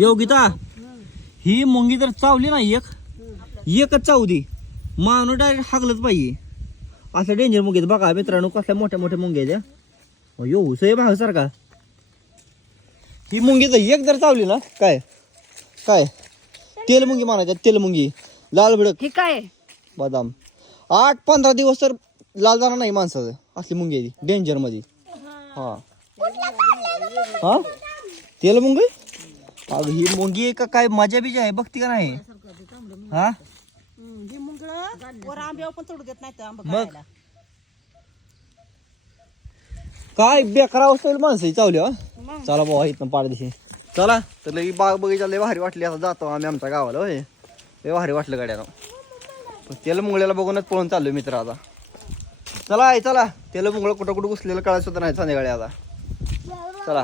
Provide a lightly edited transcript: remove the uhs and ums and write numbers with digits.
योगिता ही मुंगी जर चावली ना एकच चावू दे माणूस डायरेक्ट हागलच पाहिजे. असं डेंजर मुंगी आहेत बघा मित्रांनो, कसल्या मोठ्या मोठ्या मुंग्या आहेत या. यो सय भाग सारखा ही मुंगी तर एक जर चावली ना काय काय तेल मुंगी मानायच्या, तेल मुंगी लाल भडक हे काय बदाम 8-15 दिवस तर लाल जाणार नाही माणसाचं. असली मुंगी आहे ती डेंजर मध्ये. हा हा तेल मुंगी अगं ही मुंगी का काय मजा बिजा आहे बघती का नाही. हा वर आंब्यावर पण चढू देत नाही आंबा मग खायला. काय बेकरा असेल माणसं चावल्या. चला बाबा इथं पाडदिशी चला. तर लई बाग बगीचा लय भारी वाटली. आता जातो आम्ही आमच्या गावाला. होय लय भारी वाटलं गाड्यानं. तेल मुंगळ्याला बघूनच पळून चाललोय मित्र आता. चला आई चला. तेल मुंगळ कुठं कुठं घुसलेलं कळायचं सुद्धा नाही संध्याकाळी आता. चला